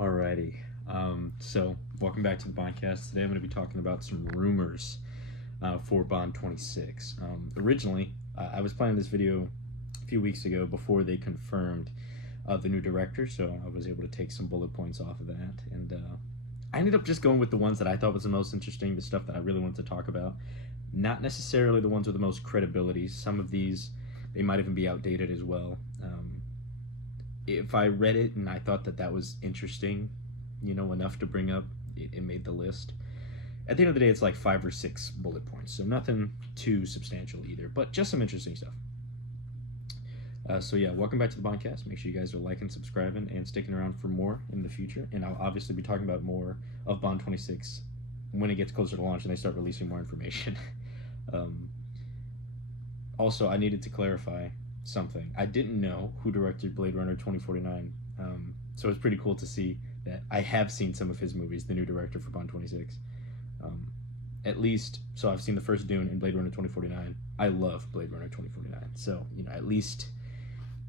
Alrighty. So welcome back to the Bondcast. Today I'm going to be talking about some rumors for Bond 26. Originally, I was planning this video a few weeks ago before they confirmed the new director, so I was able to take some bullet points off of that. And I ended up just going with the ones that I thought was the most interesting, the stuff that I really wanted to talk about. Not necessarily the ones with the most credibility. Some of these, they might even be outdated as well. If I read it and I thought that that was interesting, enough to bring up, it made the list. At the end of the day, it's like 5 or 6 bullet points, so nothing too substantial either, but just some interesting stuff. So yeah, welcome back to the Bondcast. Make sure you guys are liking, subscribing, and sticking around for more in the future. And I'll obviously be talking about more of Bond 26 when it gets closer to launch and they start releasing more information. Also, I needed to clarify something. I didn't know who directed Blade Runner 2049, so it's pretty cool to see that I have seen some of his movies, the new director for Bond 26. At least, so I've seen the first Dune and Blade Runner 2049. I love Blade Runner 2049, so at least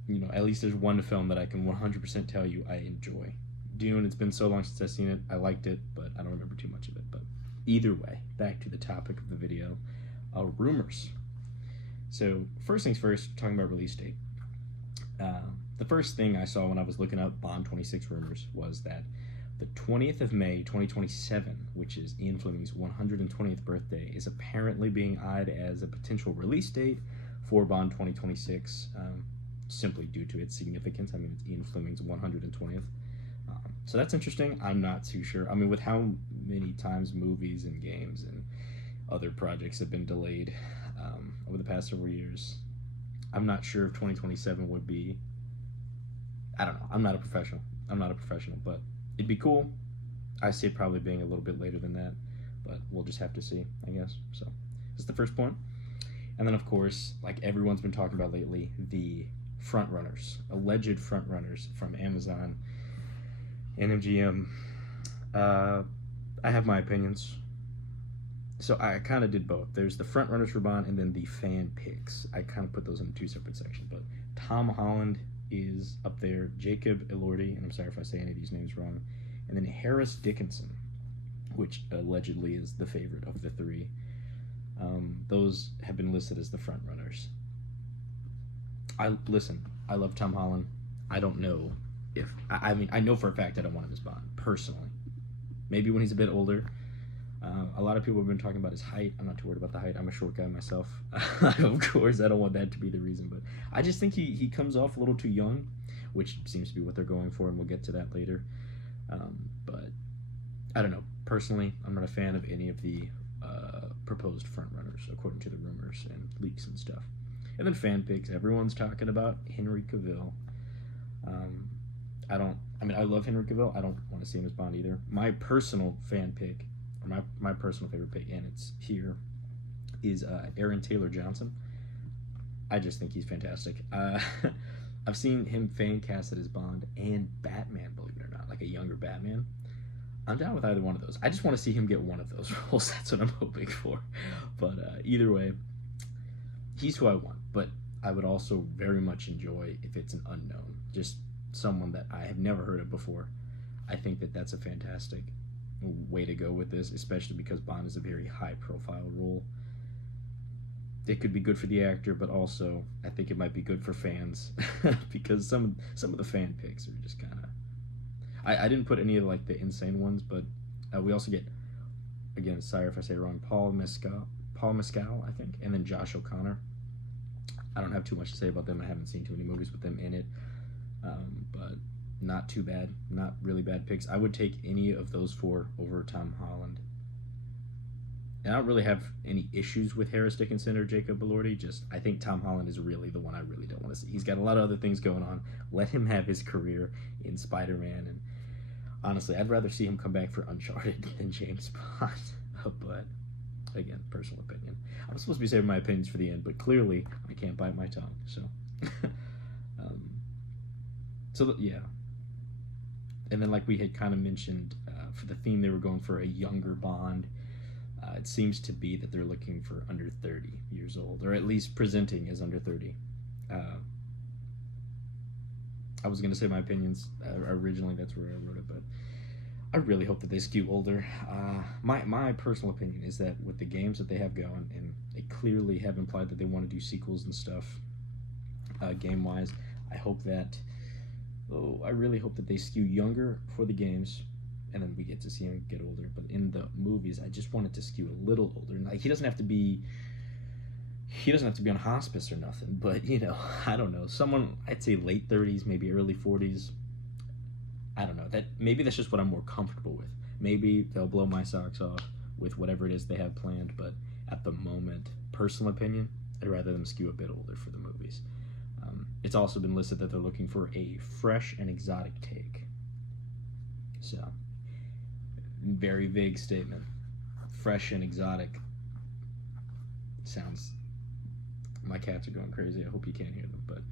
there's one film that I can 100% tell you I enjoy. Dune, it's been so long since I've seen it. I liked it, but I don't remember too much of it. But either way, back to the topic of the video, rumors. So first things first, talking about release date. The first thing I saw when I was looking up Bond 26 rumors was that the 20th of May, 2027, which is Ian Fleming's 120th birthday, is apparently being eyed as a potential release date for Bond 2026, simply due to its significance. I mean, it's Ian Fleming's 120th. So that's interesting. I'm not too sure. I mean, with how many times movies and games and other projects have been delayed over the past several years, I'm not sure if 2027 would be. I don't know. I'm not a professional, but it'd be cool. I see it probably being a little bit later than that, but we'll just have to see, I guess. So that's the first point. And then, of course, like everyone's been talking about lately, the alleged front runners from Amazon and MGM. I have my opinions. So I kind of did both. There's the front runners for Bond and then the fan picks. I kind of put those into 2 separate sections. But Tom Holland is up there, Jacob Elordi, and I'm sorry if I say any of these names wrong, and then Harris Dickinson, which allegedly is the favorite of the 3. Those have been listed as the front runners. I love Tom Holland. I don't know if I know for a fact I don't want him as Bond personally. Maybe when he's a bit older. A lot of people have been talking about his height. I'm not too worried about the height. I'm a short guy myself. Of course, I don't want that to be the reason, but I just think he comes off a little too young, which seems to be what they're going for, and we'll get to that later. But I don't know. Personally, I'm not a fan of any of the proposed frontrunners, according to the rumors and leaks and stuff. And then fan picks. Everyone's talking about Henry Cavill. I love Henry Cavill. I don't want to see him as Bond either. My personal fan pick, or my personal favorite pick, and it's here, is Aaron Taylor Johnson. I just think he's fantastic. I've seen him fan casted as Bond and Batman, believe it or not, like a younger Batman. I'm down with either one of those. I just want to see him get one of those roles. That's what I'm hoping for. But either way, he's who I want. But I would also very much enjoy if it's an unknown, just someone that I have never heard of before. I think that that's a fantastic way to go with this, especially because Bond is a very high-profile role. It could be good for the actor, but also I think it might be good for fans because some of the fan picks are just kind of. I didn't put any of like the insane ones, but we also get, again, sorry if I say it wrong, Paul Mescal, I think, and then Josh O'Connor. I don't have too much to say about them. I haven't seen too many movies with them in it, but not too bad, not really bad picks. I would take any of those 4 over Tom Holland. And I don't really have any issues with Harris Dickinson or Jacob Elordi. Just I think Tom Holland is really the one I really don't want to see. He's got a lot of other things going on. Let him have his career in Spider-Man. And honestly, I'd rather see him come back for Uncharted than James Bond. But again, personal opinion. I'm supposed to be saving my opinions for the end, but clearly I can't bite my tongue. So, yeah. And then, like we had kind of mentioned, for the theme, they were going for a younger Bond. It seems to be that they're looking for under 30 years old, or at least presenting as under 30. I was gonna say my opinions originally. That's where I wrote it, but I really hope that they skew older. My personal opinion is that with the games that they have going, and they clearly have implied that they want to do sequels and stuff, game wise, I hope that. Oh, I really hope that they skew younger for the games, and then we get to see him get older. But in the movies, I just want it to skew a little older. Like, he doesn't have to be on hospice or nothing, but I don't know, someone, I'd say late 30s, maybe early 40s. I don't know, that maybe that's just what I'm more comfortable with. Maybe they'll blow my socks off with whatever it is they have planned, but at the moment, personal opinion, I'd rather them skew a bit older for the movies. It's also been listed that they're looking for a fresh and exotic take. So, very vague statement. Fresh and exotic sounds. My cats are going crazy. I hope you can't hear them, but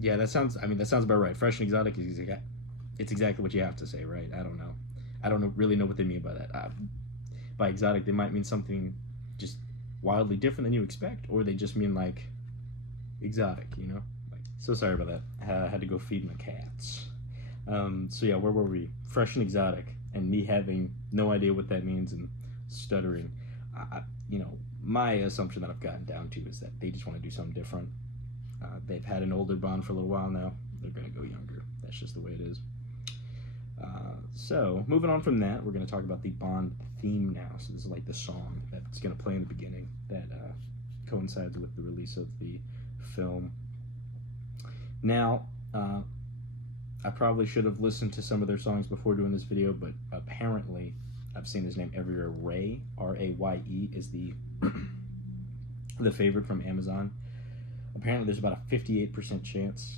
yeah, that sounds about right. Fresh and exotic is it's exactly what you have to say, right? I don't know. I don't really know what they mean by that. By exotic, they might mean something just wildly different than you expect, or they just mean like exotic, so sorry about that. I had to go feed my cats. So yeah, where were we? Fresh and exotic, and me having no idea what that means and stuttering. My assumption that I've gotten down to is that they just want to do something different. They've had an older Bond for a little while now. They're going to go younger. That's just the way it is. So, moving on from that, we're going to talk about the Bond theme now. So this is like the song that's going to play in the beginning that coincides with the release of the film. Now, I probably should have listened to some of their songs before doing this video, but apparently I've seen his name everywhere. Ray, R-A-Y-E, is the the favorite from Amazon. Apparently there's about a 58% chance.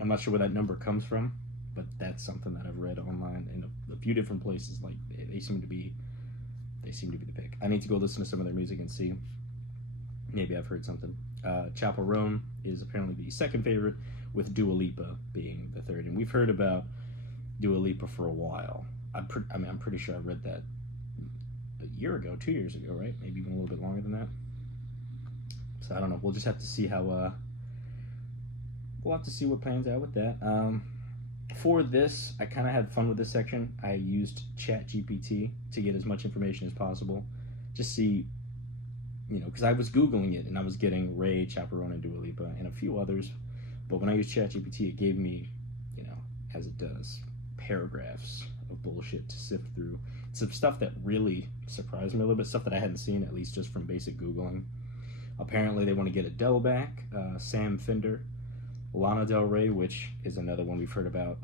I'm not sure where that number comes from, but that's something that I've read online in a few different places. Like, they seem to be the pick. I need to go listen to some of their music and see. Maybe I've heard something. Chaperone is apparently the second favorite, with Dua Lipa being the third. And we've heard about Dua Lipa for a while. I'm pretty sure I read that a year ago, 2 years ago, right? Maybe even a little bit longer than that. So I don't know. We'll just have to see how. We'll have to see what pans out with that. For this, I kind of had fun with this section. I used ChatGPT to get as much information as possible. Just see, because I was Googling it and I was getting Ray, Chaperone, and Dua Lipa, and a few others. But when I used ChatGPT, it gave me, as it does, paragraphs of bullshit to sift through. Some stuff that really surprised me a little bit, stuff that I hadn't seen, at least just from basic Googling. Apparently they want to get Adele back, Sam Fender, Lana Del Rey, which is another one we've heard about,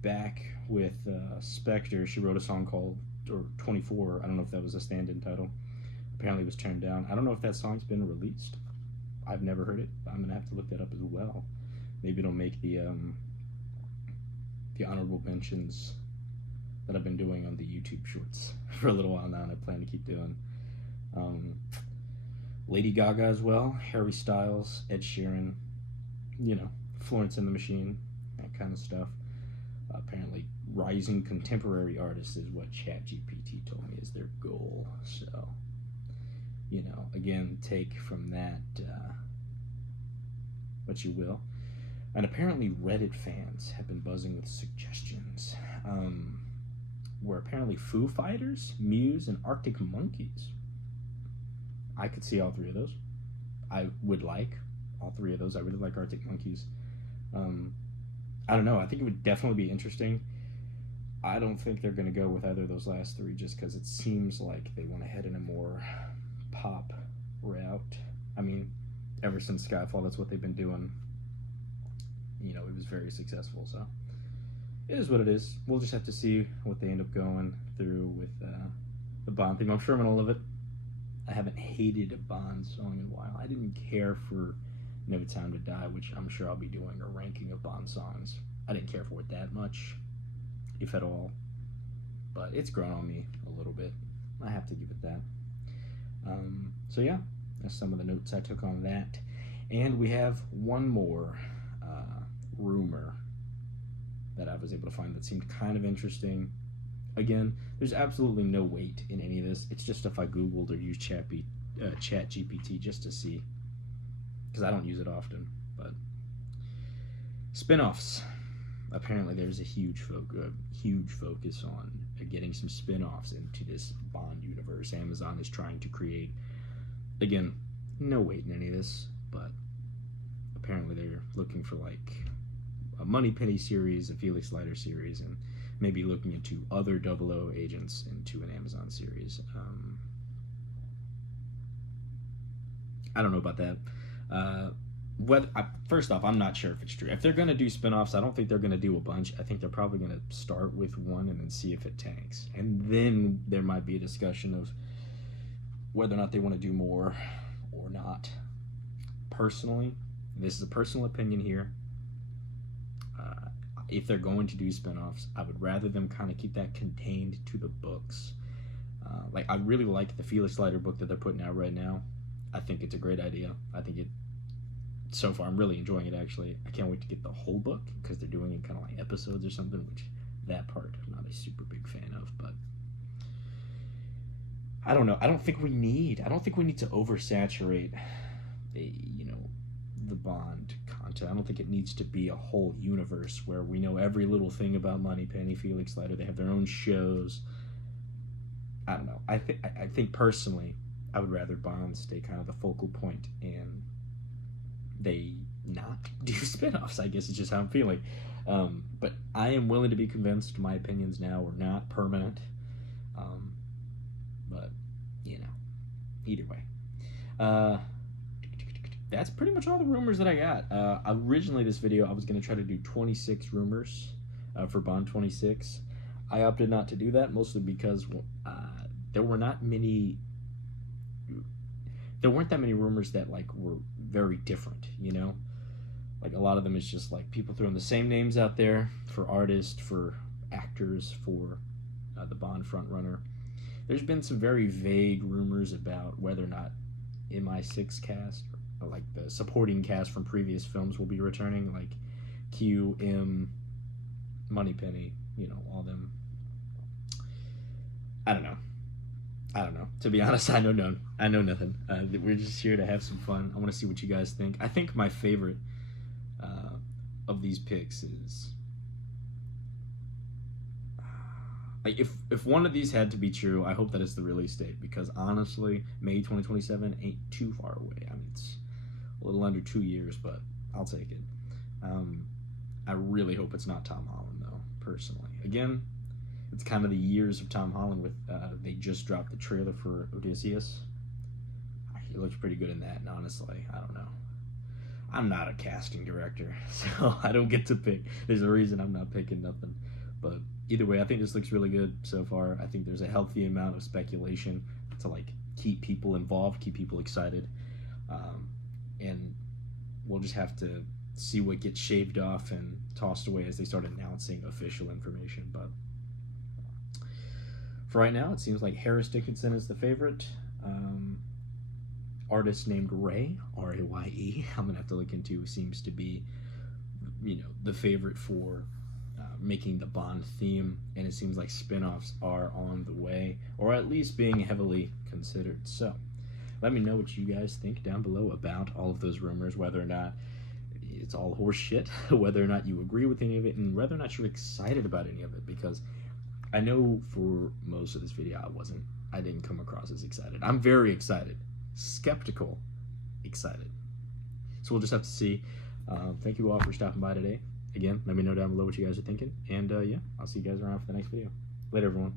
back with Spectre. She wrote a song called 24. I don't know if that was a stand-in title. Apparently it was turned down. I don't know if that song's been released. I've never heard it. I'm going to have to look that up as well. Maybe it'll make the honorable mentions that I've been doing on the YouTube shorts for a little while now, and I plan to keep doing. Lady Gaga as well, Harry Styles, Ed Sheeran, Florence and the Machine, that kind of stuff. Apparently, rising contemporary artists is what ChatGPT told me is their goal. So, again, take from that what you will. And apparently Reddit fans have been buzzing with suggestions where apparently Foo Fighters, Muse, and Arctic Monkeys. I could see all three of those. I would like all three of those. I really like Arctic Monkeys. I don't know. I think it would definitely be interesting. I don't think they're going to go with either of those last three just because it seems like they want to head in a more pop route. I mean, ever since Skyfall, that's what they've been doing. It was very successful, so it is what it is. We'll just have to see what they end up going through with the Bond theme. I'm sure I'm going to love it. I haven't hated a Bond song in a while. I didn't care for No Time to Die, which I'm sure I'll be doing a ranking of Bond songs. I didn't care for it that much, if at all, but it's grown on me a little bit. I have to give it that. So yeah, that's some of the notes I took on that. And we have one more rumor that I was able to find that seemed kind of interesting. Again, there's absolutely no weight in any of this. It's just if I Googled or used ChatGPT just to see, because I don't use it often. But Spin-offs. Apparently there's a huge focus on getting some spin-offs into this Bond universe. Amazon is trying to create, again, no weight in any of this, but apparently they're looking for like a Moneypenny series, a Felix Leiter series, and maybe looking into other 00 agents into an Amazon series. I don't know about that. First off, I'm not sure if it's true. If they're going to do spin-offs, I don't think they're going to do a bunch. I think they're probably going to start with one and then see if it tanks. And then there might be a discussion of whether or not they want to do more or not. Personally, this is a personal opinion here. If they're going to do spin-offs, I would rather them kind of keep that contained to the books. Like, I really like the Felix Leiter book that they're putting out right now. I think it's a great idea. So far, I'm really enjoying it, actually. I can't wait to get the whole book, because they're doing it kind of like episodes or something, which that part I'm not a super big fan of, but I don't know. I don't think we need to oversaturate the Bond content. I don't think it needs to be a whole universe where we know every little thing about Moneypenny, Felix Leiter. They have their own shows. I don't know. I think personally, I would rather Bond stay kind of the focal point and they not do spin-offs. I guess it's just how I'm feeling. But I am willing to be convinced. My opinions now are not permanent. But, either way. That's pretty much all the rumors that I got. Originally, this video, I was going to try to do 26 rumors for Bond 26. I opted not to do that, mostly because there weren't that many rumors that were very different, Like, a lot of them is just like people throwing the same names out there for artists, for actors, for the Bond frontrunner. There's been some very vague rumors about whether or not MI6 cast, or like the supporting cast from previous films, will be returning, like Q, M, Moneypenny, all them. I don't know. To be honest, I know nothing. We're just here to have some fun. I want to see what you guys think. I think my favorite of these picks is if one of these had to be true, I hope that it's the release date, because honestly, May 2027 ain't too far away. I mean, it's a little under 2 years, but I'll take it. I really hope it's not Tom Holland, though, personally. Again, it's kind of the years of Tom Holland with, they just dropped the trailer for Odysseus. He looks pretty good in that, and honestly, I don't know. I'm not a casting director, so I don't get to pick. There's a reason I'm not picking nothing. But either way, I think this looks really good so far. I think there's a healthy amount of speculation to keep people involved, keep people excited. And we'll just have to see what gets shaved off and tossed away as they start announcing official information. But for right now, it seems like Harris Dickinson is the favorite. Artist named Ray, R-A-Y-E, I'm going to have to look into, seems to be, the favorite for making the Bond theme, and it seems like spin-offs are on the way, or at least being heavily considered. So, let me know what you guys think down below about all of those rumors, whether or not it's all horse shit, whether or not you agree with any of it, and whether or not you're excited about any of it, because I know for most of this video I didn't come across as excited. I'm very excited. Skeptical, excited. So we'll just have to see. Thank you all for stopping by today. Again, let me know down below what you guys are thinking. And yeah, I'll see you guys around for the next video. Later, everyone.